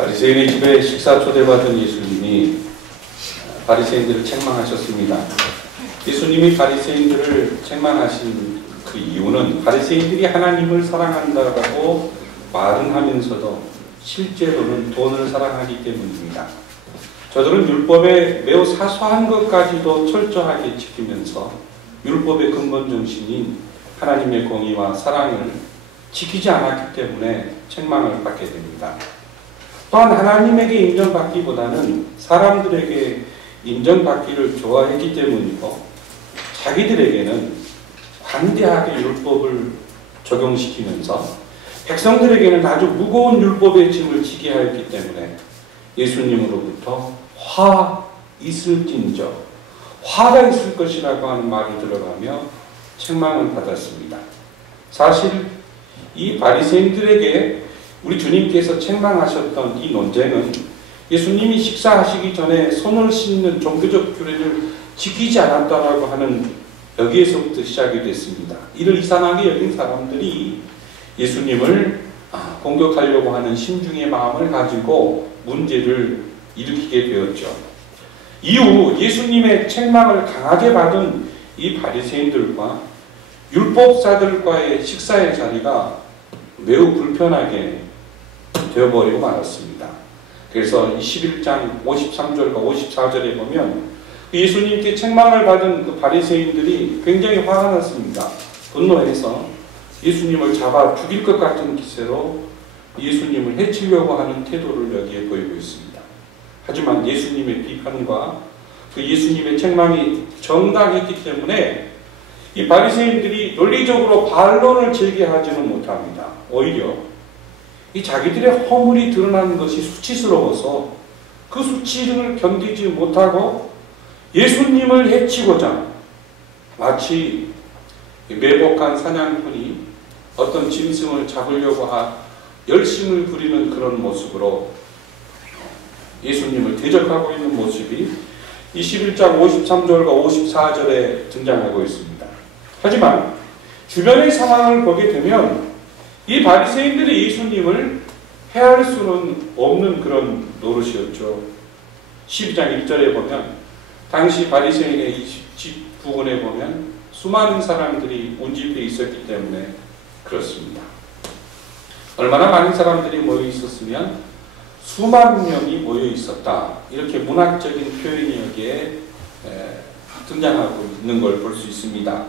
바리새인의 집에 식사 초대받은 예수님이 바리새인들을 책망하셨습니다. 예수님이 바리새인들을 책망하신 그 이유는 바리새인들이 하나님을 사랑한다고 말은 하면서도 실제로는 돈을 사랑하기 때문입니다. 저들은 율법의 매우 사소한 것까지도 철저하게 지키면서 율법의 근본 정신인 하나님의 공의와 사랑을 지키지 않았기 때문에 책망을 받게 됩니다. 또한 하나님에게 인정받기보다는 사람들에게 인정받기를 좋아했기 때문이고, 자기들에게는 관대하게 율법을 적용시키면서 백성들에게는 아주 무거운 율법의 짐을 지게 하였기 때문에 예수님으로부터 화 있을진저, 화가 있을 것이라고 하는 말을 들어가며 책망을 받았습니다. 사실 이 바리새인들에게 우리 주님께서 책망하셨던 이 논쟁은 예수님이 식사하시기 전에 손을 씻는 종교적 규례를 지키지 않았다라고 하는 여기에서부터 시작이 됐습니다. 이를 이상하게 여긴 사람들이 예수님을 공격하려고 하는 심중의 마음을 가지고 문제를 일으키게 되었죠. 이후 예수님의 책망을 강하게 받은 이 바리새인들과 율법사들과의 식사의 자리가 매우 불편하게 되어버리고 말았습니다. 그래서 21장 53절과 54절에 보면 예수님께 책망을 받은 그 바리새인들이 굉장히 화가 났습니다. 분노해서 예수님을 잡아 죽일 것 같은 기세로 예수님을 해치려고 하는 태도를 여기에 보이고 있습니다. 하지만 예수님의 비판과 그 예수님의 책망이 정당했기 때문에 이 바리새인들이 논리적으로 반론을 제기하지는 못합니다. 오히려 이 자기들의 허물이 드러나는 것이 수치스러워서 그 수치를 견디지 못하고 예수님을 해치고자 마치 매복한 사냥꾼이 어떤 짐승을 잡으려고 열심을 부리는 그런 모습으로 예수님을 대적하고 있는 모습이 21장 53절과 54절에 등장하고 있습니다. 하지만 주변의 상황을 보게 되면 이 바리새인들이 예수님을 해할 수는 없는 그런 노릇이었죠. 12장 1절에 보면 당시 바리새인의 집 부근에 보면 수많은 사람들이 운집해 있었기 때문에 그렇습니다. 얼마나 많은 사람들이 모여 있었으면 수만 명이 모여 있었다. 이렇게 문학적인 표현이 여기에 등장하고 있는 걸 볼 수 있습니다.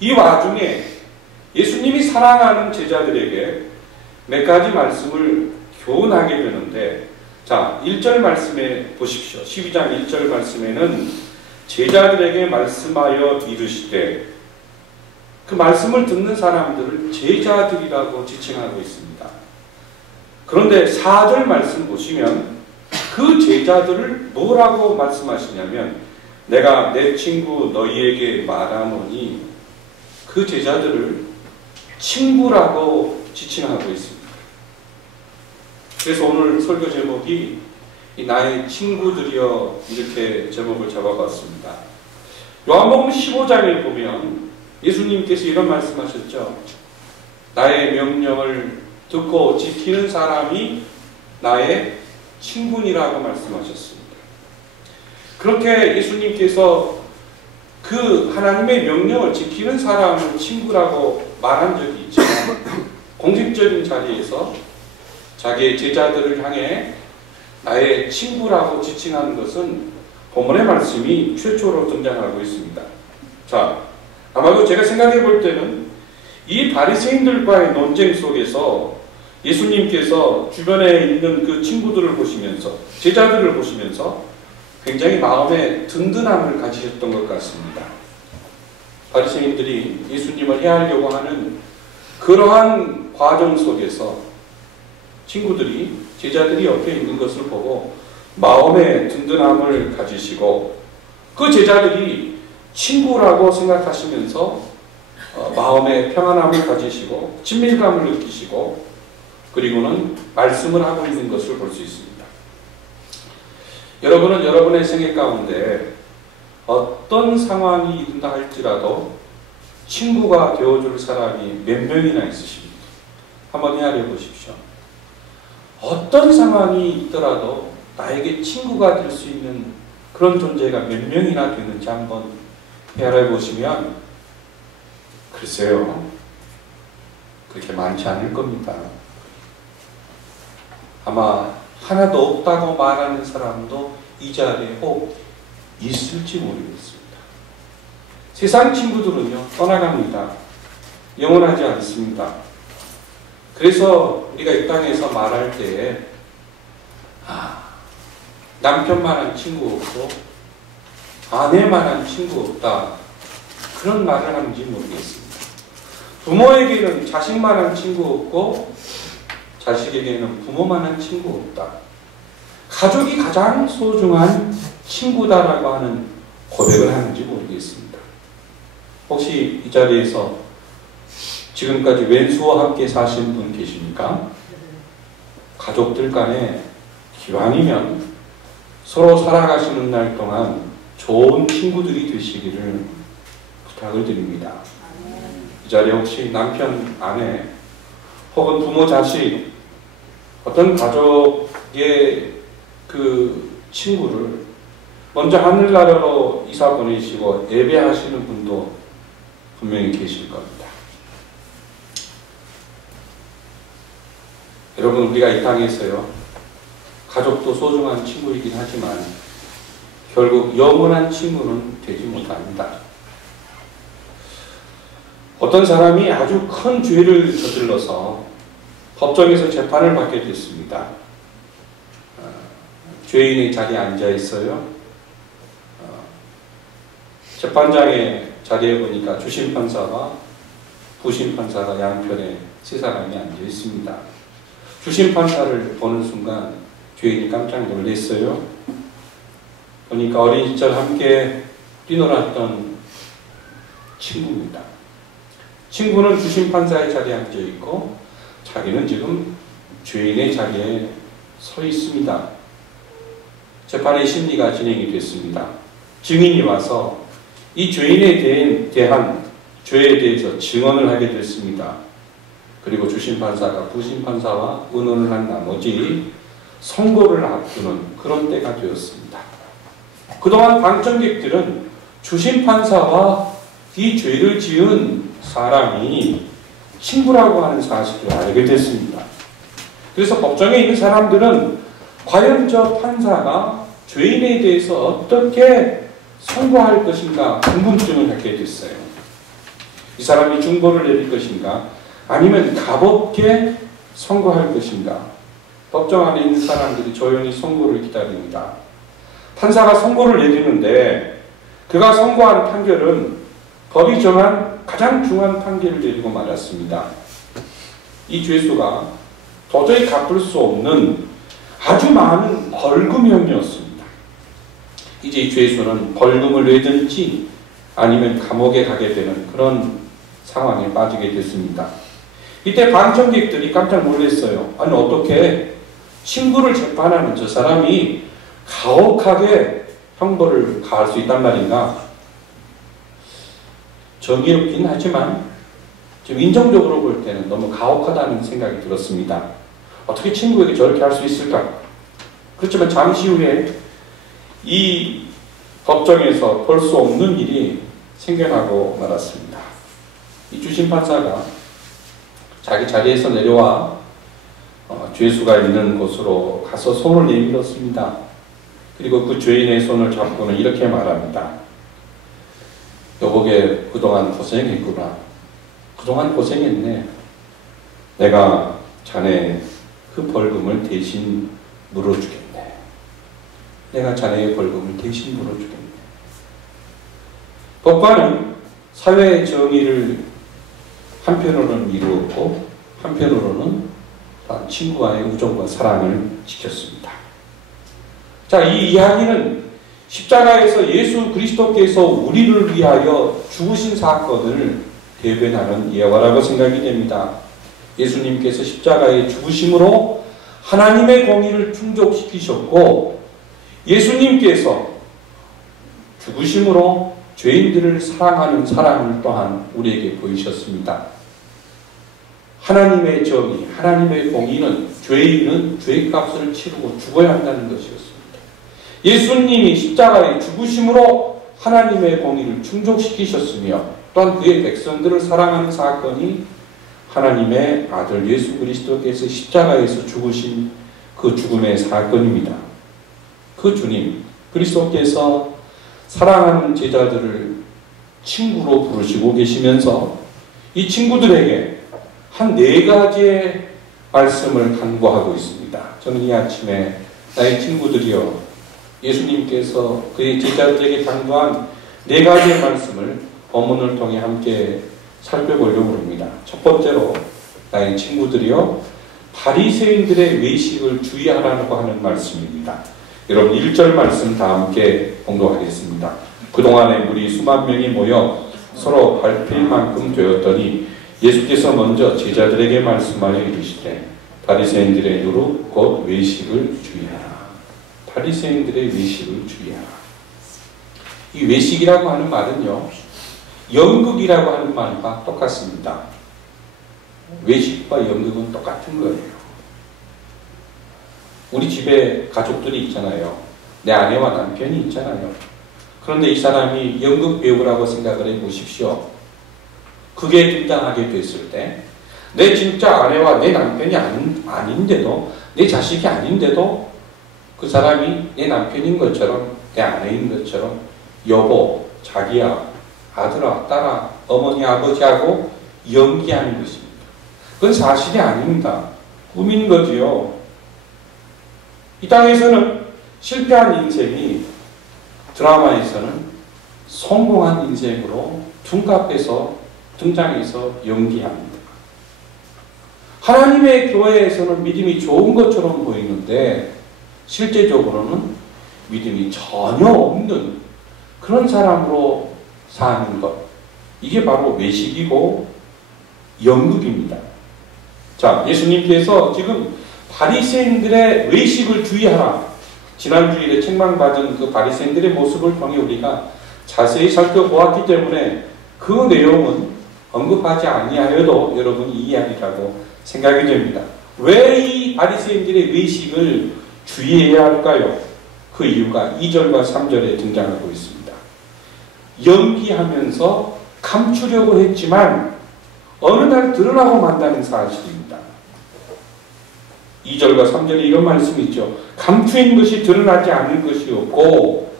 이 와중에 예수님이 사랑하는 제자들에게 몇 가지 말씀을 교훈하게 되는데, 자, 1절 말씀에 보십시오. 12장 1절 말씀에는 제자들에게 말씀하여 이르시되, 그 말씀을 듣는 사람들을 제자들이라고 지칭하고 있습니다. 그런데 4절 말씀 보시면 그 제자들을 뭐라고 말씀하시냐면, 내가 내 친구 너희에게 말하노니, 그 제자들을 친구라고 지칭하고 있습니다. 그래서 오늘 설교 제목이 나의 친구들이여, 이렇게 제목을 잡아봤습니다. 요한복음 15장에 보면 예수님께서 이런 말씀하셨죠. 나의 명령을 듣고 지키는 사람이 나의 친구니라고 말씀하셨습니다. 그렇게 예수님께서 그 하나님의 명령을 지키는 사람을 친구라고 말한 적이 있지만, 공식적인 자리에서 자기의 제자들을 향해 나의 친구라고 지칭하는 것은 본문의 말씀이 최초로 등장하고 있습니다. 자, 아마도 제가 생각해 볼 때는 이 바리새인들과의 논쟁 속에서 예수님께서 주변에 있는 그 친구들을 보시면서, 제자들을 보시면서 굉장히 마음에 든든함을 가지셨던 것 같습니다. 바리새인들이 예수님을 해하려고 하는 그러한 과정 속에서 친구들이, 제자들이 옆에 있는 것을 보고 마음의 든든함을 가지시고, 그 제자들이 친구라고 생각하시면서 마음의 평안함을 가지시고 친밀감을 느끼시고, 그리고는 말씀을 하고 있는 것을 볼 수 있습니다. 여러분은 여러분의 생애 가운데 어떤 상황이 일어난다 할지라도 친구가 되어줄 사람이 몇 명이나 있으십니까? 한번 헤아려 보십시오. 어떤 상황이 있더라도 나에게 친구가 될 수 있는 그런 존재가 몇 명이나 되는지 한번 헤아려 보시면 글쎄요, 그렇게 많지 않을 겁니다. 아마 하나도 없다고 말하는 사람도 이 자리에 혹 있을지 모르겠습니다. 세상 친구들은요, 떠나갑니다. 영원하지 않습니다. 그래서 우리가 이 땅에서 말할 때에 남편만한 친구 없고 아내만한 친구 없다, 그런 말을 하는지 모르겠습니다. 부모에게는 자식만한 친구 없고 자식에게는 부모만한 친구 없다. 가족이 가장 소중한 친구다라고 하는 고백을 하는지 모르겠습니다. 혹시 이 자리에서 지금까지 왼수와 함께 사신 분 계십니까? 가족들 간에 기왕이면 서로 살아가시는 날 동안 좋은 친구들이 되시기를 부탁을 드립니다. 이 자리에 혹시 남편, 아내 혹은 부모, 자식, 어떤 가족의 그 친구를 먼저 하늘나라로 이사 보내시고 예배하시는 분도 분명히 계실 겁니다. 여러분, 우리가 이 땅에서요, 가족도 소중한 친구이긴 하지만 결국 영원한 친구는 되지 못합니다. 어떤 사람이 아주 큰 죄를 저질러서 법정에서 재판을 받게 됐습니다. 죄인의 자리에 앉아 있어요. 재판장의 자리에 보니까 주심판사와 부심판사가 양편에 세 사람이 앉아 있습니다. 주심판사를 보는 순간 죄인이 깜짝 놀랐어요. 보니까 어린 시절 함께 뛰놀았던 친구입니다. 친구는 주심판사의 자리에 앉아 있고 자기는 지금 죄인의 자리에 서 있습니다. 재판의 심리가 진행이 됐습니다. 증인이 와서 이 죄인에 대한 죄에 대해서 증언을 하게 됐습니다. 그리고 주심판사가 부심판사와 의논을 한 나머지 선고를 앞두는 그런 때가 되었습니다. 그동안 방청객들은 주심판사와 이 죄를 지은 사람이 친구라고 하는 사실을 알게 됐습니다. 그래서 법정에 있는 사람들은 과연 저 판사가 죄인에 대해서 어떻게 선고할 것인가 궁금증을 갖게 됐어요. 이 사람이 중보를 내릴 것인가 아니면 가볍게 선고할 것인가. 법정 안에 있는 사람들이 조용히 선고를 기다립니다. 판사가 선고를 내리는데 그가 선고한 판결은 법이 정한 가장 중한 판결을 내리고 말았습니다. 이 죄수가 도저히 갚을 수 없는 아주 많은 벌금형이었습니다. 이제 이 죄수는 벌금을 내든지 아니면 감옥에 가게 되는 그런 상황에 빠지게 됐습니다. 이때 방청객들이 깜짝 놀랐어요. 아니, 어떻게 친구를 재판하는 저 사람이 가혹하게 형벌을 가할 수 있단 말인가? 정의롭긴 하지만 좀 인정적으로 볼 때는 너무 가혹하다는 생각이 들었습니다. 어떻게 친구에게 저렇게 할 수 있을까? 그렇지만 잠시 후에 이 법정에서 볼 수 없는 일이 생겨나고 말았습니다. 이 주심판사가 자기 자리에서 내려와 죄수가 있는 곳으로 가서 손을 내밀었습니다. 그리고 그 죄인의 손을 잡고는 이렇게 말합니다. 여보게 그동안 고생했구나. 그동안 고생했네. 내가 자네 그 벌금을 대신 물어주겠네. 내가 자네의 벌금을 대신 물어주겠네. 법관은 사회의 정의를 한편으로는 이루었고 한편으로는 친구와의 우정과 사랑을 지켰습니다. 자, 이 이야기는 십자가에서 예수 그리스도께서 우리를 위하여 죽으신 사건을 대변하는 예화라고 생각이 됩니다. 예수님께서 십자가의 죽으심으로 하나님의 공의를 충족시키셨고 예수님께서 죽으심으로 죄인들을 사랑하는 사랑을 또한 우리에게 보이셨습니다. 하나님의 정의, 하나님의 공의는 죄인은 죄값을 치르고 죽어야 한다는 것이었습니다. 예수님이 십자가에 죽으심으로 하나님의 공의를 충족시키셨으며 또한 그의 백성들을 사랑하는 사건이 하나님의 아들 예수 그리스도께서 십자가에서 죽으신 그 죽음의 사건입니다. 그 주님 그리스도께서 사랑하는 제자들을 친구로 부르시고 계시면서 이 친구들에게 한 4가지의 말씀을 간구하고 있습니다. 저는 이 아침에 나의 친구들이여 예수님께서 그의 제자들에게 간구한 4가지의 말씀을 본문을 통해 함께 살펴보려고 합니다. 첫 번째로 나의 친구들이여 바리새인들의 외식을 주의하라고 하는 말씀입니다. 여러분 1절 말씀 다 함께 공독하겠습니다. 그동안에 무리 수만 명이 모여 서로 밟힐 만큼 되었더니 예수께서 먼저 제자들에게 말씀하여 이르시되 바리새인들의 노릇 곧 외식을 주의하라. 바리새인들의 외식을 주의하라. 이 외식이라고 하는 말은요, 연극이라고 하는 말과 똑같습니다. 외식과 연극은 똑같은 거예요. 우리 집에 가족들이 있잖아요. 내 아내와 남편이 있잖아요. 그런데 이 사람이 연극 배우라고 생각을 해보십시오. 그게 등장하게 됐을 때 내 진짜 아내와 내 남편이 아닌데도 내 자식이 아닌데도 그 사람이 내 남편인 것처럼 내 아내인 것처럼 여보, 자기야, 아들아, 딸아, 어머니, 아버지하고 연기하는 것입니다. 그건 사실이 아닙니다. 꿈인 거지요. 이 땅에서는 실패한 인생이 드라마에서는 성공한 인생으로 둔갑해서 등장해서 연기합니다. 하나님의 교회에서는 믿음이 좋은 것처럼 보이는데 실제적으로는 믿음이 전혀 없는 그런 사람으로 사는 것. 이게 바로 외식이고 연극입니다. 자, 예수님께서 지금 바리새인들의 외식을 주의하라. 지난 주일에 책망받은 그 바리새인들의 모습을 통해 우리가 자세히 살펴보았기 때문에 그 내용은 언급하지 아니하여도 여러분이 이해하리라고 생각이 됩니다. 왜 이 바리새인들의 외식을 주의해야 할까요? 그 이유가 2절과 3절에 등장하고 있습니다. 연기하면서 감추려고 했지만 어느 날 드러나고 만다는 사실입니다. 2절과 3절에 이런 말씀이 있죠. 감추인 것이 드러나지 않을 것이 없고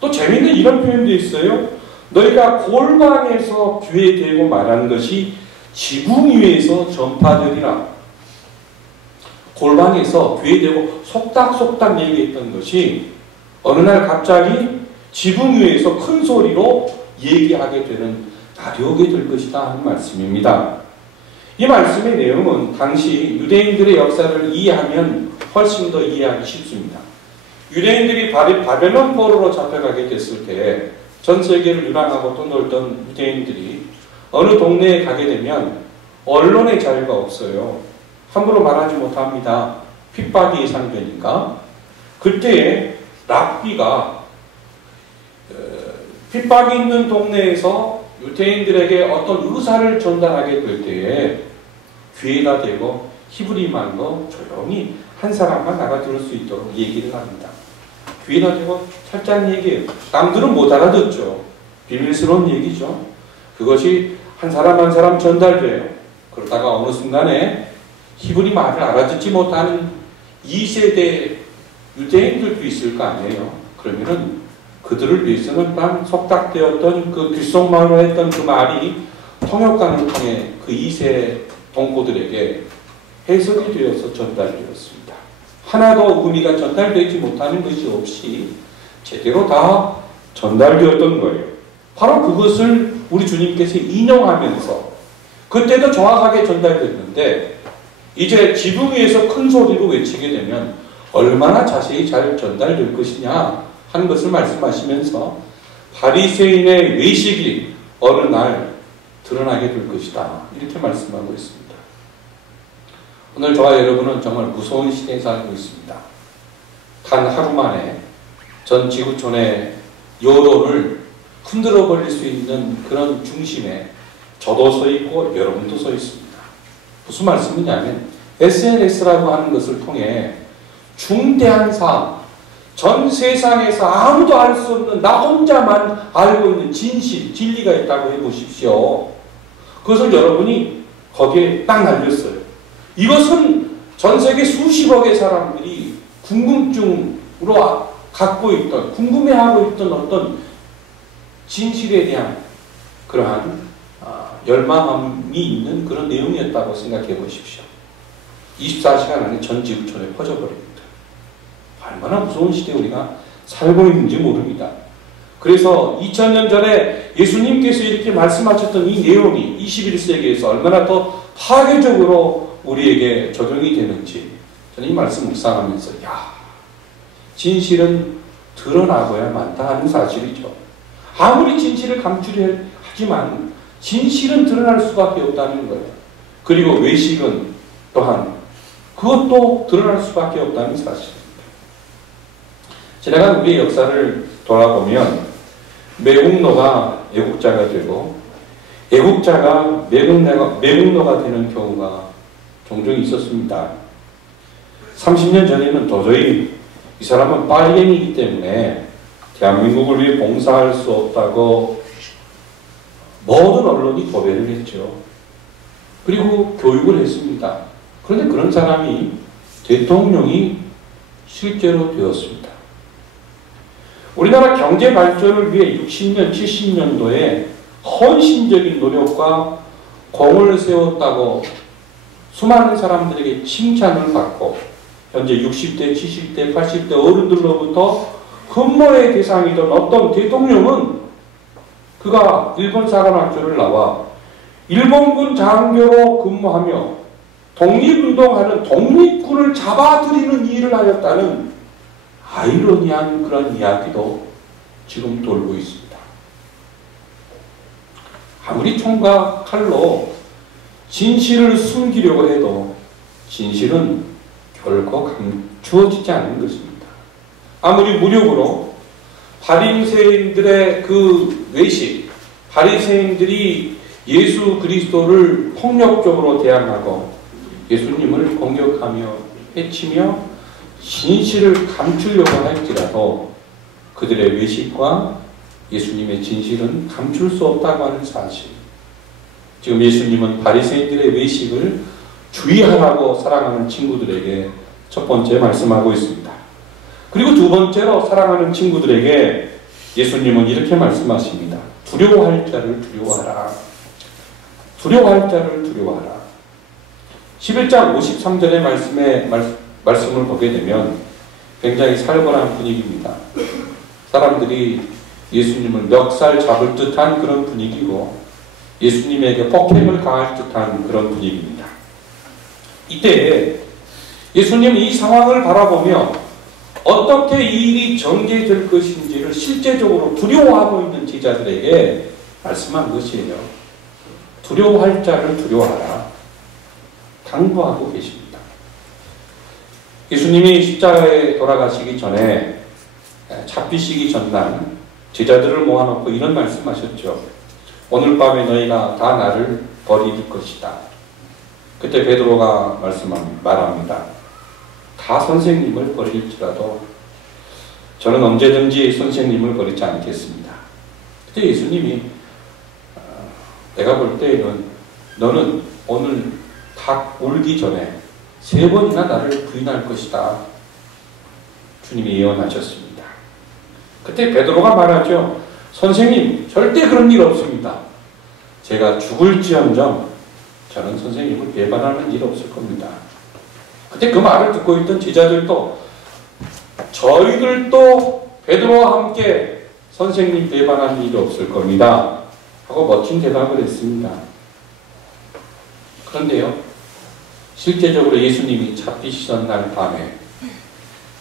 또 재미있는 이런 표현도 있어요. 너희가 골방에서 귀에 대고 말하는 것이 지붕 위에서 전파되리라. 골방에서 귀에 대고 속닥속닥 얘기했던 것이 어느 날 갑자기 지붕 위에서 큰 소리로 얘기하게 되는 날이 오게 될 것이다 하는 말씀입니다. 이 말씀의 내용은 당시 유대인들의 역사를 이해하면 훨씬 더 이해하기 쉽습니다. 유대인들이 바벨론 포로로 잡혀가게 됐을 때 전 세계를 유랑하고 떠돌던 유대인들이 어느 동네에 가게 되면 언론의 자유가 없어요. 함부로 말하지 못합니다. 핍박이 예상되니까. 그때에 랍비가 핍박이 있는 동네에서 유대인들에게 어떤 의사를 전달하게 될 때에 귀에다 대고 히브리 말로 조용히 한 사람만 알아들을 수 있도록 얘기를 합니다. 귀에다 대고 살짝 얘기해요. 남들은 못 알아듣죠. 비밀스러운 얘기죠. 그것이 한 사람 한 사람 전달돼요. 그러다가 어느 순간에 히브리 말을 알아듣지 못하는 2세대 유대인들도 있을 거 아니에요. 그러면은 그들을 위해서는 난 속닥되었던 그 귓속말로 했던 그 말이 통역관을 통해 그 2세 동포들에게 해석이 되어서 전달되었습니다. 하나도 의미가 전달되지 못하는 것이 없이 제대로 다 전달되었던 거예요. 바로 그것을 우리 주님께서 인용하면서 그때도 정확하게 전달됐는데 이제 지붕 위에서 큰 소리로 외치게 되면 얼마나 자세히 잘 전달될 것이냐 하는 것을 말씀하시면서 바리새인의 외식이 어느 날 드러나게 될 것이다. 이렇게 말씀하고 있습니다. 오늘 저와 여러분은 정말 무서운 시대에 살고 있습니다. 단 하루 만에 전 지구촌의 여론을 흔들어 버릴 수 있는 그런 중심에 저도 서 있고 여러분도 서 있습니다. 무슨 말씀이냐면 SNS라고 하는 것을 통해 중대한 사항, 전 세상에서 아무도 알 수 없는 나 혼자만 알고 있는 진실, 진리가 있다고 해보십시오. 그것을 여러분이 거기에 딱 날렸어요. 이것은 전 세계 수십억의 사람들이 궁금증으로 갖고 있던, 궁금해하고 있던 어떤 진실에 대한 그러한 열망함이 있는 그런 내용이었다고 생각해 보십시오. 24시간 안에 전 지구촌에 퍼져버립니다. 얼마나 무서운 시대에 우리가 살고 있는지 모릅니다. 그래서 2000년 전에 예수님께서 이렇게 말씀하셨던 이 내용이 21세기에서 얼마나 더 파괴적으로 우리에게 적용이 되는지 저는 이 말씀 묵상하면서 진실은 드러나고야 만다 하는 사실이죠. 아무리 진실을 감추려 하지만 진실은 드러날 수밖에 없다는 거예요. 그리고 외식은 또한 그것도 드러날 수밖에 없다는 사실입니다. 지나간 우리의 역사를 돌아보면 매국노가 애국자가 되고 애국자가 매국노가 되는 경우가 종종 있었습니다. 30년 전에는 도저히 이 사람은 빨갱이기 때문에 대한민국을 위해 봉사할 수 없다고 모든 언론이 도배를 했죠. 그리고 교육을 했습니다. 그런데 그런 사람이 대통령이 실제로 되었습니다. 우리나라 경제 발전을 위해 60년, 70년도에 헌신적인 노력과 공을 세웠다고 수많은 사람들에게 칭찬을 받고 현재 60대, 70대, 80대 어른들로부터 근모의 대상이던 어떤 대통령은 그가 일본 사관학교를 나와 일본군 장교로 근무하며 독립운동하는 독립군을 잡아들이는 일을 하였다는 아이러니한 그런 이야기도 지금 돌고 있습니다. 아무리 총과 칼로 진실을 숨기려고 해도 진실은 결코 감추어지지 않는 것입니다. 아무리 무력으로 바리새인들의 그 외식, 바리새인들이 예수 그리스도를 폭력적으로 대항하고 예수님을 공격하며 해치며 진실을 감추려고 할지라도 그들의 외식과 예수님의 진실은 감출 수 없다고 하는 사실. 지금 예수님은 바리새인들의 외식을 주의하라고 사랑하는 친구들에게 첫 번째 말씀하고 있습니다. 그리고 두 번째로 사랑하는 친구들에게 예수님은 이렇게 말씀하십니다. 두려워할 자를 두려워하라. 두려워할 자를 두려워하라. 11장 53절의 말씀을 보게 되면 굉장히 살벌한 분위기입니다. 사람들이 예수님을 멱살 잡을 듯한 그런 분위기고 예수님에게 폭행을 가할 듯한 그런 분위기입니다. 이때 예수님이 이 상황을 바라보며 어떻게 이 일이 전개될 것인지를 실제적으로 두려워하고 있는 제자들에게 말씀한 것이에요. 두려워할 자를 두려워하라. 당부하고 계십니다. 예수님이 십자가에 돌아가시기 전에 잡히시기 전날 제자들을 모아놓고 이런 말씀하셨죠. 오늘 밤에 너희가 다 나를 버릴 것이다. 그때 베드로가 말합니다. 다 선생님을 버릴지라도 저는 언제든지 선생님을 버리지 않겠습니다. 그때 예수님이 내가 볼 때에는 너는 오늘 닭 울기 전에 3번이나 나를 부인할 것이다. 주님이 예언하셨습니다. 그때 베드로가 말하죠. 선생님 절대 그런 일 없습니다. 제가 죽을지언정 저는 선생님을 배반하는 일 없을 겁니다. 그때 그 말을 듣고 있던 제자들도 저희들도 베드로와 함께 선생님 배반하는 일이 없을 겁니다. 하고 멋진 대답을 했습니다. 그런데요. 실제적으로 예수님이 잡히시던 날 밤에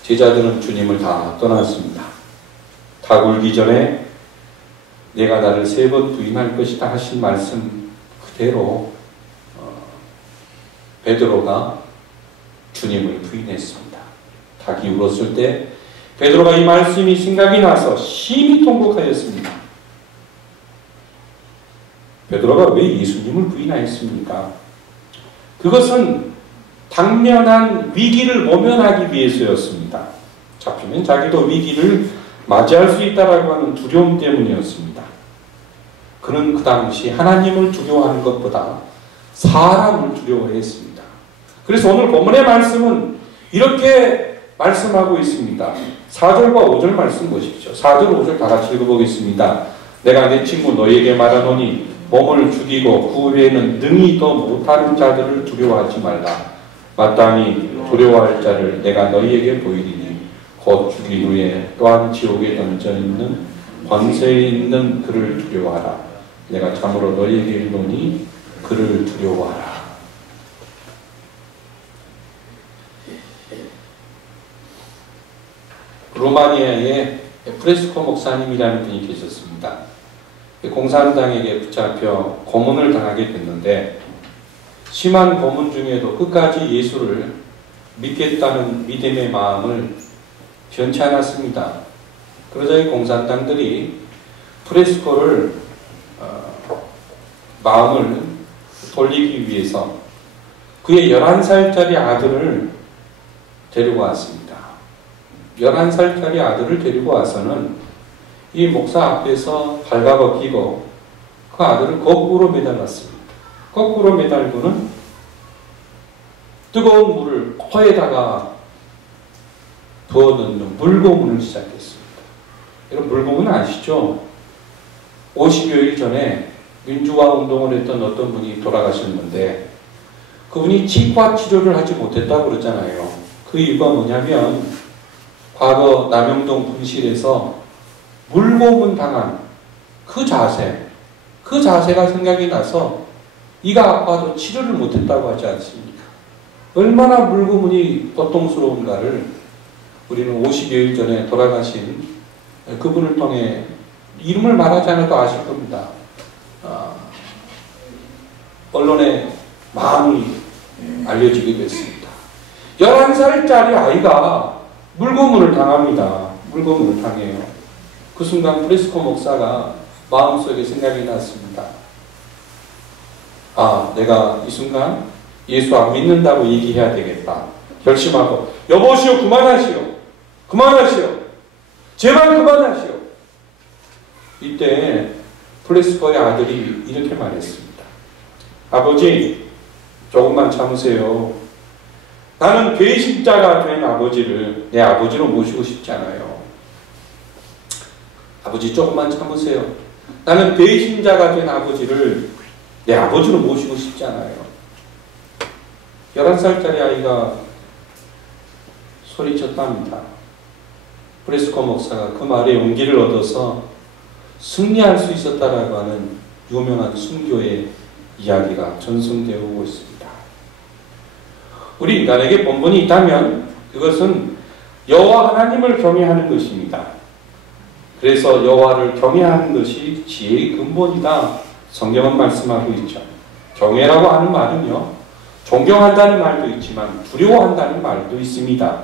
제자들은 주님을 다 떠났습니다. 닭 울기 전에 내가 나를 3번 부인할 것이다 하신 말씀 그대로 베드로가 주님을 부인했습니다. 닭이 울었을 때 베드로가 이 말씀이 생각이 나서 심히 통곡하였습니다. 베드로가 왜 예수님을 부인하였습니까? 그것은 당면한 위기를 모면하기 위해서였습니다. 잡히면 자기도 위기를 맞이할 수 있다라고 하는 두려움 때문이었습니다. 그는 그 당시 하나님을 두려워하는 것보다 사람을 두려워했습니다. 그래서 오늘 본문의 말씀은 이렇게 말씀하고 있습니다. 4절과 5절 말씀 보십시오. 4절, 5절 다 같이 읽어보겠습니다. 내가 내 친구 너희에게 말하노니 몸을 죽이고 그 외에는 능히 더 못하는 자들을 두려워하지 말라. 마땅히 두려워할 자를 내가 너희에게 보이리니 곧 죽인 후에 또한 지옥에 던져 있는 권세에 있는 그를 두려워하라. 내가 참으로 너희에게 이르노니 그를 두려워하라. 루마니아에 프레스코 목사님이라는 분이 계셨습니다. 공산당에게 붙잡혀 고문을 당하게 됐는데 심한 고문 중에도 끝까지 예수를 믿겠다는 믿음의 마음을 변치 않았습니다. 그러자 이 공산당들이 프레스코를 마음을 돌리기 위해서 그의 11살짜리 아들을 데리고 왔습니다. 11살짜리 아들을 데리고 와서는 이 목사 앞에서 발가벗기고 그 아들을 거꾸로 매달았습니다. 거꾸로 매달고는 뜨거운 물을 코에다가 부어넣는 물고문을 시작했습니다. 여러분 물고문 아시죠? 50여일 전에 민주화 운동을 했던 어떤 분이 돌아가셨는데 그분이 치과 치료를 하지 못했다고 그러잖아요. 그 이유가 뭐냐면 과거 남영동 분실에서 물고문 당한 그 자세가 생각이 나서 이가 아파도 치료를 못했다고 하지 않습니까? 얼마나 물고문이 고통스러운가를 우리는 50여일 전에 돌아가신 그분을 통해 이름을 말하지 않아도 아실 겁니다. 언론에 많이 알려지게 됐습니다. 11살짜리 아이가 물고문을 당합니다. 물고문을 당해요. 그 순간 프레스코 목사가 마음속에 생각이 났습니다. 내가 이 순간 예수 안 믿는다고 얘기해야 되겠다. 결심하고 여보시오 그만하시오. 제발 그만하시오. 이때 프레스코의 아들이 이렇게 말했습니다. 아버지 조금만 참으세요. 나는 배신자가 된 아버지를 내 아버지로 모시고 싶지 않아요. 아버지 조금만 참으세요. 나는 배신자가 된 아버지를 내 아버지로 모시고 싶지 않아요. 11살짜리 아이가 소리쳤답니다. 프레스코 목사가 그 말에 용기를 얻어서 승리할 수 있었다라고 하는 유명한 순교의 이야기가 전승되어 오고 있습니다. 우리 인간에게 본분이 있다면 그것은 여호와 하나님을 경외하는 것입니다. 그래서 여호와를 경외하는 것이 지혜의 근본이다. 성경은 말씀하고 있죠. 경외라고 하는 말은요, 존경한다는 말도 있지만 두려워한다는 말도 있습니다.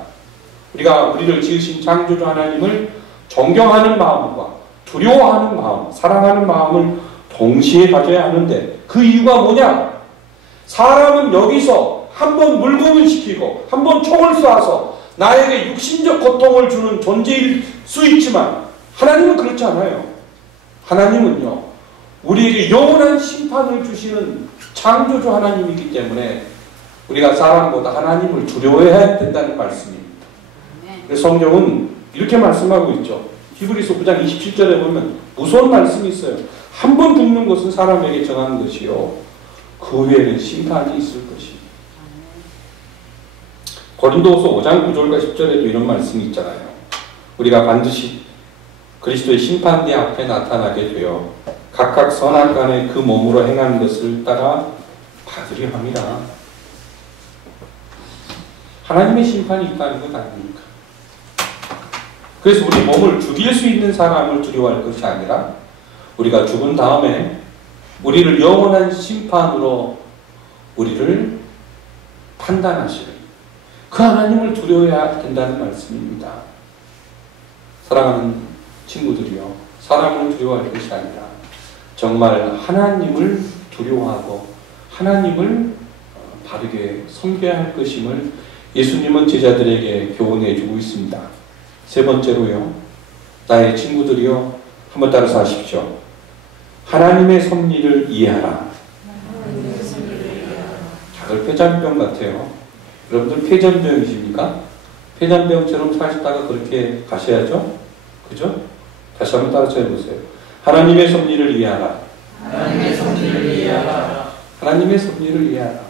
우리가 우리를 지으신 창조주 하나님을 존경하는 마음과 두려워하는 마음, 사랑하는 마음을 동시에 가져야 하는데 그 이유가 뭐냐? 사람은 여기서 한번 물고문 시키고 한번 총을 쏴서 나에게 육신적 고통을 주는 존재일 수 있지만 하나님은 그렇지 않아요. 하나님은요, 우리에게 영원한 심판을 주시는 창조주 하나님이기 때문에 우리가 사람보다 하나님을 두려워해야 된다는 말씀입니다. 그래서 성경은 이렇게 말씀하고 있죠. 히브리서 9장 27절에 보면 무서운 말씀이 있어요. 한 번 죽는 것은 사람에게 정한 것이요 그 후에는 심판이 있을 것입니다. 고린도후서 5장 9절과 10절에도 이런 말씀이 있잖아요. 우리가 반드시 그리스도의 심판대 앞에 나타나게 되어 각각 선악간에 그 몸으로 행한 것을 따라 받으려 합니다. 하나님의 심판이 있다는 것 아닙니까? 그래서 우리 몸을 죽일 수 있는 사람을 두려워할 것이 아니라 우리가 죽은 다음에 우리를 영원한 심판으로 우리를 판단하시는 그 하나님을 두려워해야 된다는 말씀입니다. 사랑하는 친구들이요, 사람을 두려워할 것이 아니라 정말 하나님을 두려워하고 하나님을 바르게 섬겨야 할 것임을 예수님은 제자들에게 교훈해 주고 있습니다. 세 번째로요. 나의 친구들이요. 한번 따라서 하십시오. 하나님의 섭리를 이해하라. 다들 폐잔병 같아요. 여러분들 폐잔병이십니까? 폐잔병처럼 사시다가 그렇게 가셔야죠? 그죠? 다시 한번 따라서 해보세요. 하나님의 섭리를 이해하라. 하나님의 섭리를 이해하라. 하나님의 섭리를 이해하라.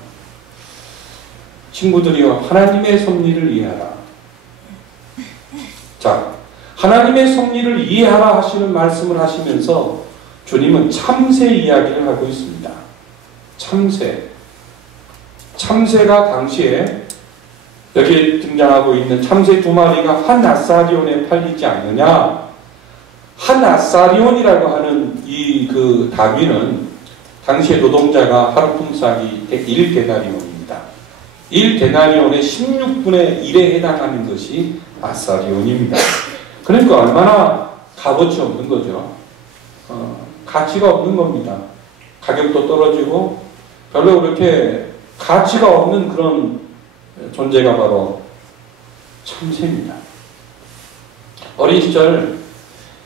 친구들이요. 하나님의 섭리를 이해하라. 자, 하나님의 섭리를 이해하라 하시는 말씀을 하시면서 주님은 참새 이야기를 하고 있습니다. 참새. 참새가 당시에 여기 등장하고 있는 참새 두 마리가 한 아사리온에 팔리지 않느냐. 한 아사리온이라고 하는 이 그 다귀는 당시의 노동자가 하루 품삯이 1데나리온입니다. 1데나리온의 16분의 1에 해당하는 것이 아사리온입니다. 그러니까 얼마나 값어치 없는 거죠. 가치가 없는 겁니다. 가격도 떨어지고 별로 그렇게 가치가 없는 그런 존재가 바로 참새입니다. 어린 시절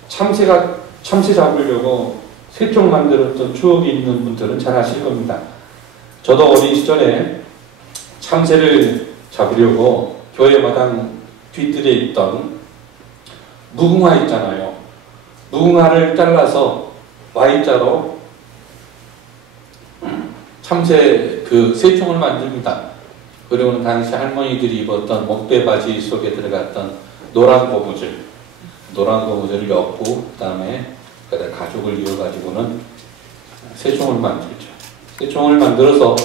참새 잡으려고 새총 만들었던 추억이 있는 분들은 잘 아실 겁니다. 저도 어린 시절에 참새를 잡으려고 교회 마당 뒤뜰에 있던 무궁화 있잖아요. 무궁화를 잘라서 Y자로 참새 그 새총을 만듭니다. 그리고는 당시 할머니들이 입었던 목베 바지 속에 들어갔던 노란 고무줄을 엮고 그 다음에 가죽을 이어가지고는 새총을 만들죠. 새총을 만들어서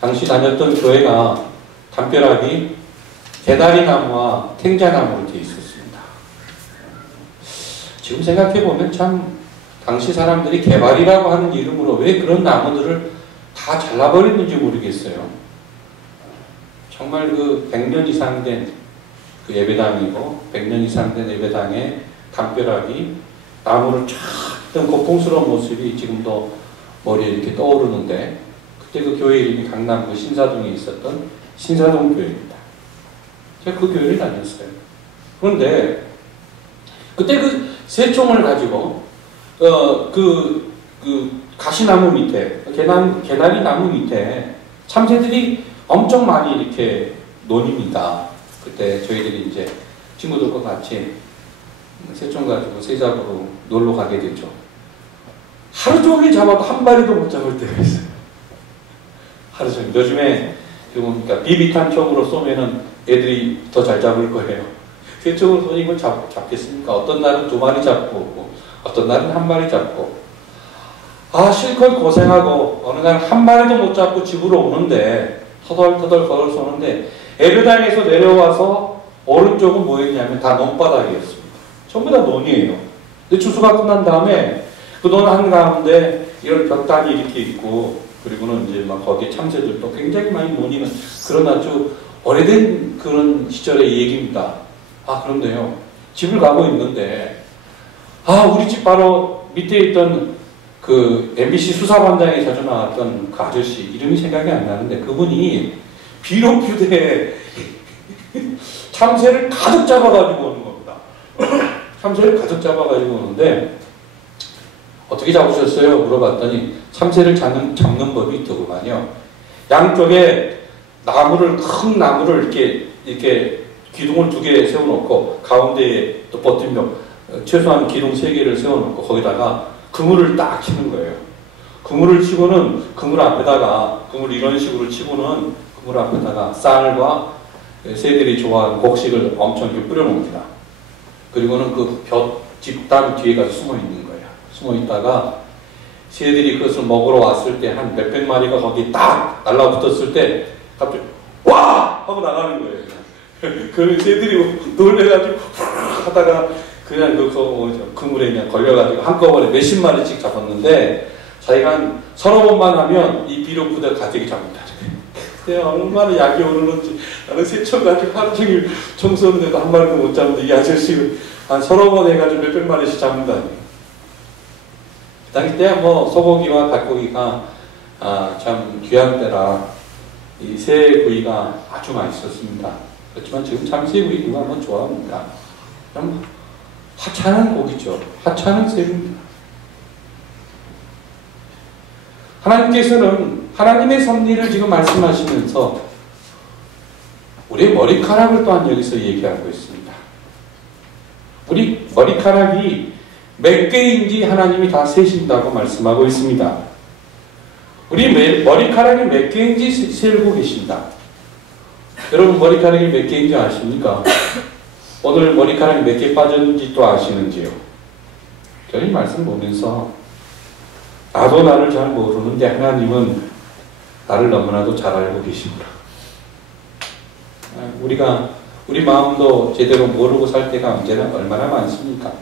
당시 다녔던 교회가 담벼락이 개다리나무와 탱자나무로 되어 있었습니다. 지금 생각해보면 참 당시 사람들이 개발이라고 하는 이름으로 왜 그런 나무들을 다 잘라버렸는지 모르겠어요. 정말 그 100년 이상 된 그 예배당이고 100년 이상 된 예배당의 담벼락이 나무를 쫙 뜬 고풍스러운 모습이 지금도 머리에 이렇게 떠오르는데 그때 그 교회 이름이 강남구 신사동에 있었던 신사동 교회입니다. 제가 그 교회를 다녔어요. 그런데 그때 그 새총을 가지고 그 가시나무 밑에 개나리 나무 밑에 참새들이 엄청 많이 이렇게 논입니다. 그때 저희들이 이제 친구들과 같이 새총 가지고 새 잡으러 놀러 가게 되죠. 하루 종일 잡아도 한 마리도 못 잡을 때가 있어요. 하루 종일. 요즘에 그러니까 비비탄 총으로 쏘면은 애들이 더 잘 잡을 거예요. 새총으로 쏘니 이걸 잡겠습니까? 어떤 날은 2마리 잡고 어떤 날은 1마리 잡고 실컷 고생하고 어느 날 1마리도 못 잡고 집으로 오는데 터덜터덜 걸어 쏘는데 예배당에서 내려와서 오른쪽은 뭐였냐면 다 논바닥이었습니다. 전부 다 논이에요. 근데 추수가 끝난 다음에 그 논 한가운데 이런 벽단이 이렇게 있고 그리고는 이제 막 거기에 참새들도 굉장히 많이 논이는 그런 아주 오래된 그런 시절의 얘기입니다. 그런데요. 집을 가고 있는데 우리 집 바로 밑에 있던 그 MBC 수사반장에 자주 나왔던 그 아저씨 이름이 생각이 안 나는데 그분이 비료퓨대에 참새를 가득 잡아가지고 오는 겁니다. 참새를 가득 잡아가지고 오는데 어떻게 잡으셨어요? 물어봤더니 참새를 잡는 법이 있더구만요. 양쪽에 큰 나무를 이렇게 기둥을 2개 세워놓고 가운데에 또 버팀목 최소한 기둥 3개를 세워놓고 거기다가 그물을 딱 치는 거예요. 그물을 치고는 그물 앞에다가 그물 이런 식으로 치고는 그물 앞에다가 쌀과 새들이 좋아하는 곡식을 엄청 이렇게 뿌려놓습니다. 그리고는 그 벽 집단 뒤에 가서 숨어 있는 거예요. 숨어 있다가 새들이 그것을 먹으러 왔을 때 한 몇백 마리가 거기 딱 날라붙었을 때 갑자기 와! 하고 나가는 거예요. 그 새들이 놀래가지고 하다가 그냥 그물에 그냥 걸려가지고 한꺼번에 몇십 마리씩 잡았는데 자기가 한 30번만 하면 이 비료부대 가지고 잡는다. 얼마나 약이 오르는지 나는 새총 가지고 하루 종일 청소하는데도 한 마리도 못 잡는데 이 아저씨 한 30번 해가지고 몇백 마리씩 잡는다니. 그 당시 때야 뭐 소고기와 닭고기가 참 귀한 때라 이 새구이가 아주 맛있었습니다. 그렇지만 지금 참 새구이 누가 뭐 좋아합니까? 그냥 하찮은 고기죠. 하찮은 새입니다. 하나님께서는 하나님의 섭리를 지금 말씀하시면서 우리의 머리카락을 또한 여기서 얘기하고 있습니다. 우리 머리카락이 몇 개인지 하나님이 다 세신다고 말씀하고 있습니다. 우리 머리카락이 몇 개인지 세고 계신다. 여러분 머리카락이 몇 개인지 아십니까? 오늘 머리카락이 몇 개 빠졌는지 또 아시는지요? 저희 말씀 보면서 나도 나를 잘 모르는데 하나님은 나를 너무나도 잘 알고 계시구나. 우리 마음도 제대로 모르고 살 때가 언제나 얼마나 많습니까?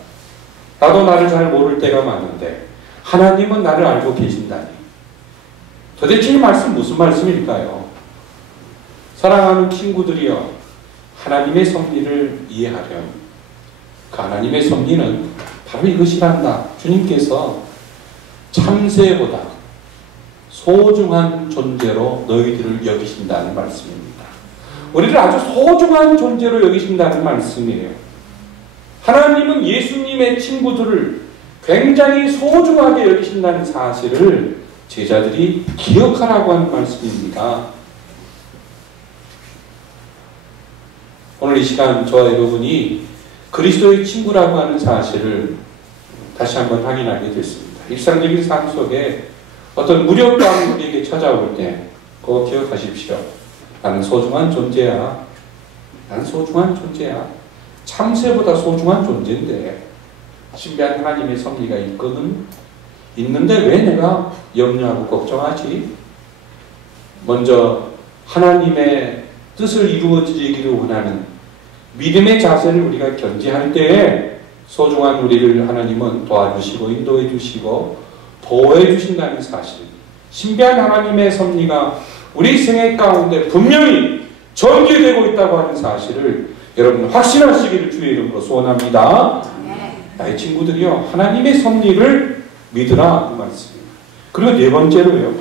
나도 나를 잘 모를 때가 많은데 하나님은 나를 알고 계신다니. 도대체 이 말씀 무슨 말씀일까요? 사랑하는 친구들이여, 하나님의 섭리를 이해하렴. 그 하나님의 섭리는 바로 이것이란다. 주님께서 참새보다 소중한 존재로 너희들을 여기신다는 말씀입니다. 우리를 아주 소중한 존재로 여기신다는 말씀이에요. 하나님은 예수님의 친구들을 굉장히 소중하게 여기신다는 사실을 제자들이 기억하라고 하는 말씀입니다. 오늘 이 시간 저와 여러분이 그리스도의 친구라고 하는 사실을 다시 한번 확인하게 됐습니다. 일상적인 삶 속에 어떤 무력감이 우리에게 찾아올 때 꼭 기억하십시오. 나는 소중한 존재야. 나는 소중한 존재야. 참새보다 소중한 존재인데 신비한 하나님의 섭리가 있는데 왜 내가 염려하고 걱정하지? 먼저 하나님의 뜻을 이루어지기를 원하는 믿음의 자세를 우리가 견지할 때에 소중한 우리를 하나님은 도와주시고 인도해 주시고 보호해 주신다는 사실, 신비한 하나님의 섭리가 우리 생애 가운데 분명히 전개되고 있다고 하는 사실을 여러분 확신하시기를 주의 이름으로 소원합니다. 나의 친구들이요, 하나님의 섭리를 믿으라, 그 말씀입니다. 그리고 네 번째로요,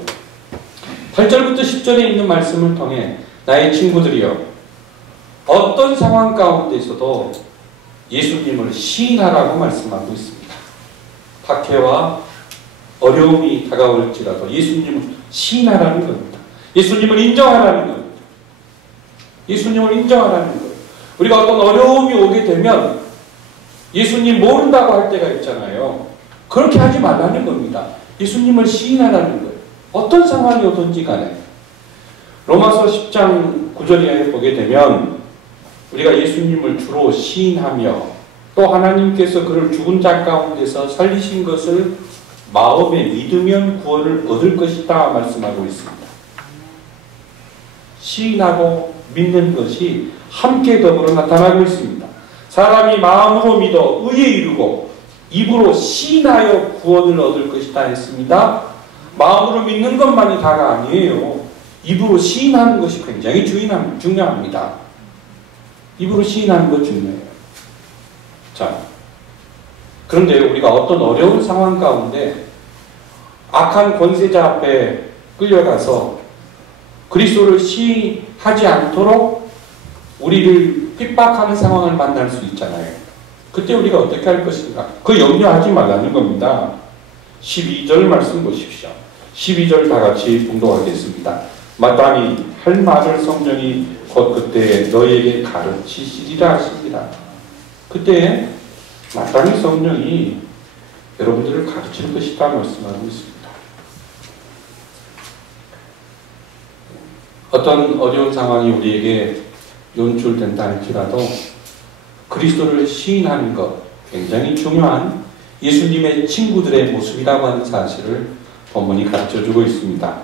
8절부터 10절에 있는 말씀을 통해 나의 친구들이요, 어떤 상황 가운데서도 예수님을 시인하라고 말씀하고 있습니다. 박해와 어려움이 다가올지라도 예수님을 시인하라는 겁니다. 예수님을 인정하라는 겁니다. 예수님을 인정하라는 거예요. 우리가 어떤 어려움이 오게 되면 예수님 모른다고 할 때가 있잖아요. 그렇게 하지 말라는 겁니다. 예수님을 시인하라는 거예요. 어떤 상황이 오든지 간에. 로마서 10장 9절에 보게 되면 우리가 예수님을 주로 시인하며 또 하나님께서 그를 죽은 자 가운데서 살리신 것을 마음에 믿으면 구원을 얻을 것이다 말씀하고 있습니다. 시인하고 믿는 것이 함께 더불어 나타나고 있습니다. 사람이 마음으로 믿어 의에 이르고 입으로 시인하여 구원을 얻을 것이다 했습니다. 마음으로 믿는 것만이 다가 아니에요. 입으로 시인하는 것이 굉장히 중요합니다. 입으로 시인하는 것 중요해요. 자, 그런데 우리가 어떤 어려운 상황 가운데 악한 권세자 앞에 끌려가서 그리스도를 시인하지 않도록 우리를 핍박하는 상황을 만날 수 있잖아요. 그때 우리가 어떻게 할 것인가? 그 염려하지 말라는 겁니다. 12절 말씀 보십시오. 12절 다 같이 봉독하겠습니다. 마땅히 할 말을 성령이 곧 그때 너희에게 가르치시리라 하시니라. 그때 마땅히 성령이 여러분들을 가르칠 것이다 말씀하고 있습니다. 어떤 어려운 상황이 우리에게 연출된다 할지라도 그리스도를 시인하는 것, 굉장히 중요한 예수님의 친구들의 모습이라고 하는 사실을 본문이 가르쳐주고 있습니다.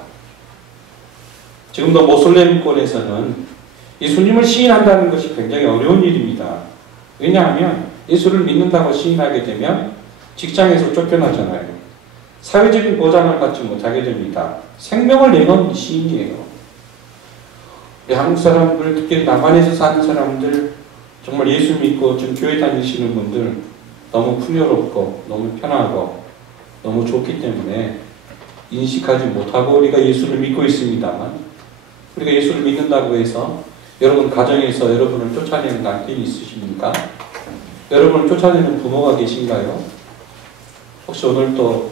지금도 모슬렘권에서는 예수님을 시인한다는 것이 굉장히 어려운 일입니다. 왜냐하면 예수를 믿는다고 시인하게 되면 직장에서 쫓겨나잖아요. 사회적인 보장을 받지 못하게 됩니다. 생명을 내건 시인이에요. 우리 한국 사람들, 특히 남한에서 사는 사람들, 정말 예수 믿고 지금 교회 다니시는 분들 너무 풍요롭고 너무 편하고 너무 좋기 때문에 인식하지 못하고 우리가 예수를 믿고 있습니다만 우리가 예수를 믿는다고 해서 여러분 가정에서 여러분을 쫓아내는 남편이 있으십니까? 여러분을 쫓아내는 부모가 계신가요? 혹시 오늘 또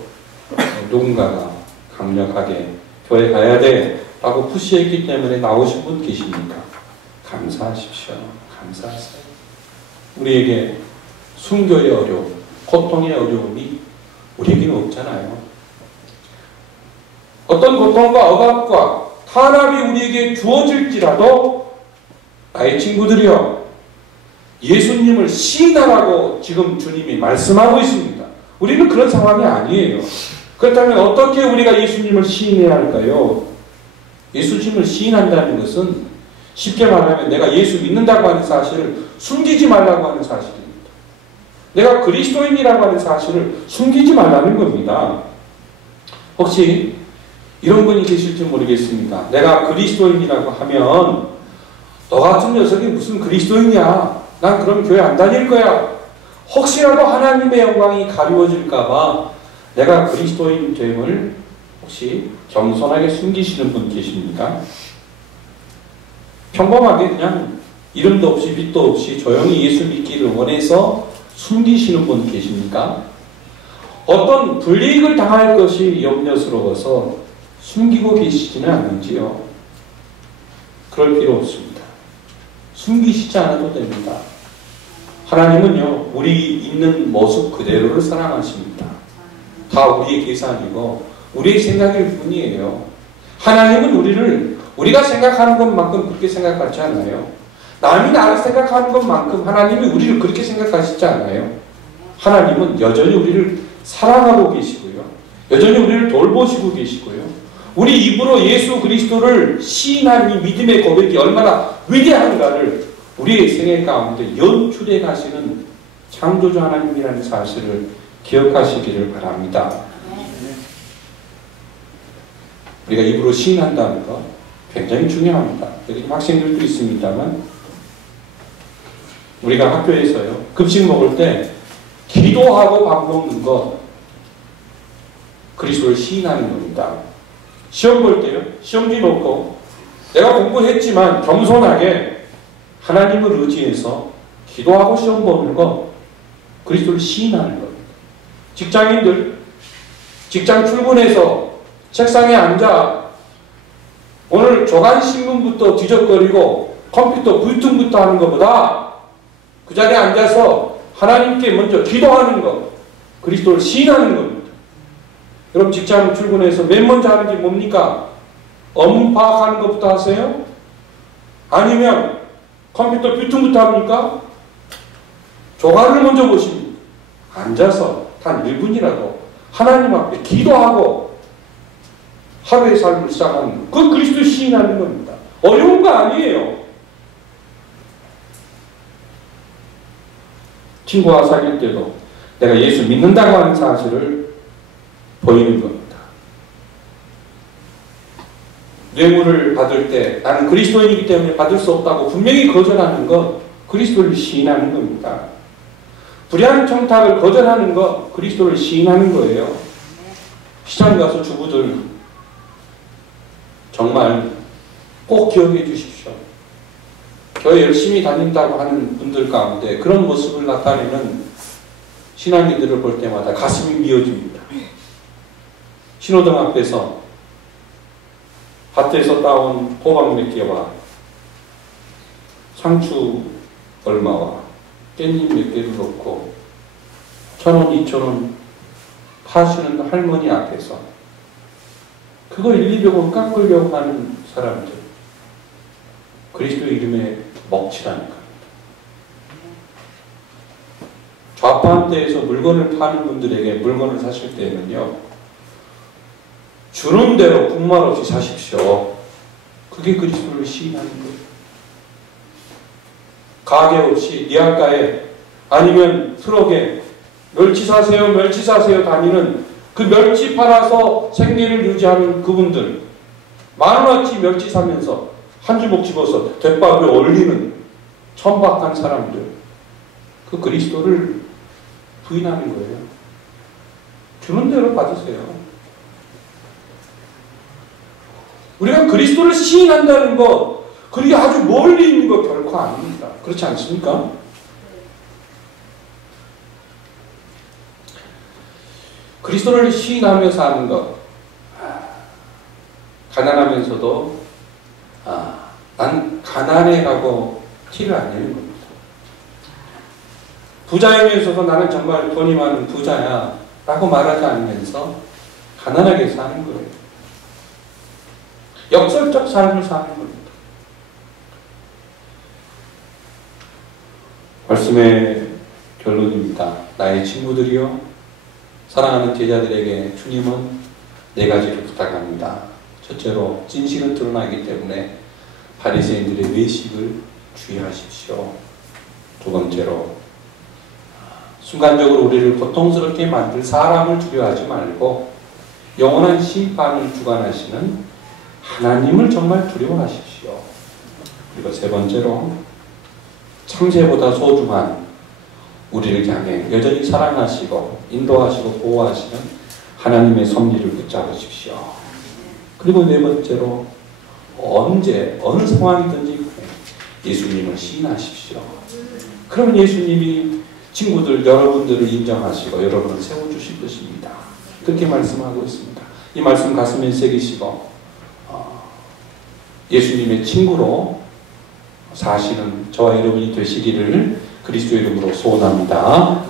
누군가가 강력하게 교회 가야 돼 라고 푸시했기 때문에 나오신 분 계십니까? 감사하십시오. 감사하세요. 우리에게 순교의 어려움, 고통의 어려움이 우리에게는 없잖아요. 어떤 고통과 억압과 탄압이 우리에게 주어질지라도 나의 친구들이여 예수님을 시인하라고 지금 주님이 말씀하고 있습니다. 우리는 그런 상황이 아니에요. 그렇다면 어떻게 우리가 예수님을 시인해야 할까요? 예수님을 시인한다는 것은 쉽게 말하면 내가 예수 믿는다고 하는 사실을 숨기지 말라고 하는 사실입니다. 내가 그리스도인이라고 하는 사실을 숨기지 말라는 겁니다. 혹시 이런 분이 계실지 모르겠습니다. 내가 그리스도인이라고 하면 너 같은 녀석이 무슨 그리스도인이야. 난 그럼 교회 안 다닐 거야. 혹시라도 하나님의 영광이 가리워질까봐 내가 그리스도인 됨을 혹시 겸손하게 숨기시는 분 계십니까? 평범하게 그냥 이름도 없이 빛도 없이 조용히 예수 믿기를 원해서 숨기시는 분 계십니까? 어떤 불이익을 당할 것이 염려스러워서 숨기고 계시지는 않는지요? 그럴 필요 없습니다. 숨기시지 않아도 됩니다. 하나님은요, 우리 있는 모습 그대로를 사랑하십니다. 다 우리의 계산이고 우리의 생각일 뿐이에요. 하나님은 우리를 우리가 생각하는 것만큼 그렇게 생각하지 않아요. 남이 나를 생각하는 것만큼 하나님이 우리를 그렇게 생각하시지 않아요. 하나님은 여전히 우리를 사랑하고 계시고요. 여전히 우리를 돌보시고 계시고요. 우리 입으로 예수 그리스도를 시인한 이 믿음의 고백이 얼마나 위대한가를 우리의 생애 가운데 연출해 가시는 창조주 하나님이라는 사실을 기억하시기를 바랍니다. 우리가 입으로 시인한다는 것 굉장히 중요합니다. 여기 학생들도 있습니다만 우리가 학교에서요 급식 먹을 때 기도하고 밥 먹는 것 그리스도를 시인하는 겁니다. 시험 볼 때요 시험지 놓고 내가 공부했지만 겸손하게 하나님을 의지해서 기도하고 시험 보는 것 그리스도를 시인하는 겁니다. 직장인들 직장 출근해서 책상에 앉아 오늘 조간신문부터 뒤적거리고 컴퓨터 불통부터 하는 것보다 그 자리에 앉아서 하나님께 먼저 기도하는 것 그리스도를 시인하는 겁니다. 여러분 직장 출근해서 맨 먼저 하는 게 뭡니까? 업무 파악하는 것부터 하세요? 아니면 컴퓨터 뷰팅부터 합니까? 조간을 먼저 보십니다. 앉아서 한 1분이라도 하나님 앞에 기도하고 하루의 삶을 시작하는 것. 그건 그리스도 시인하는 겁니다. 어려운 거 아니에요. 친구와 사귈 때도 내가 예수 믿는다고 하는 사실을 보이는 겁니다. 뇌물을 받을 때 나는 그리스도인이기 때문에 받을 수 없다고 분명히 거절하는 것 그리스도를 시인하는 겁니다. 불량 청탁을 거절하는 것 그리스도를 시인하는 거예요. 시장 가서 주부들 정말 꼭 기억해 주십시오. 교회 열심히 다닌다고 하는 분들 가운데 그런 모습을 나타내는 신앙인들을 볼 때마다 가슴이 미어집니다. 신호등 앞에서 밭에서 따온 호박 몇 개와 상추 얼마와 깻잎 몇 개를 넣고 1,000원, 2,000원 파시는 할머니 앞에서 그거 1, 200원 깎으려고 하는 사람들 그리스도 이름에 먹칠하는 겁니다. 좌판대에서 물건을 파는 분들에게 물건을 사실 때는요 주는 대로 국말 없이 사십시오. 그게 그리스도를 시인하는 거예요. 가게 없이 니아가에 아니면 트럭에 멸치 사세요 멸치 사세요 다니는 그 멸치 팔아서 생계를 유지하는 그분들 10,000원어치 멸치 사면서 한 주먹 집어서 갯밥에 올리는 천박한 사람들 그 그리스도를 부인하는 거예요. 주는 대로 받으세요. 우리가 그리스도를 시인한다는 것, 그게 아주 멀리 있는 것 결코 아닙니다. 그렇지 않습니까? 그리스도를 시인하며 사는 것, 가난하면서도 난 가난해라고 티를 안 내는 겁니다. 부자이면서도 나는 정말 돈이 많은 부자야 라고 말하지 않으면서 가난하게 사는 거예요. 역설적 삶을 사는 겁니다. 말씀의 결론입니다. 나의 친구들이요, 사랑하는 제자들에게 주님은 4가지를 부탁합니다. 첫째로 진실은 드러나기 때문에 바리새인들의 외식을 주의하십시오. 두 번째로 순간적으로 우리를 고통스럽게 만들 사람을 두려워하지 말고 영원한 심판을 주관하시는 하나님을 정말 두려워하십시오. 그리고 세 번째로 참새보다 소중한 우리를 향해 여전히 사랑하시고 인도하시고 보호하시는 하나님의 섭리를 붙잡으십시오. 그리고 네 번째로 언제 어느 상황이든지 예수님을 시인하십시오. 그러면 예수님이 친구들 여러분들을 인정하시고 여러분을 세워주실 것입니다. 그렇게 말씀하고 있습니다. 이 말씀 가슴에 새기시고 예수님의 친구로 사시는 저와 여러분이 되시기를 그리스도의 이름으로 소원합니다.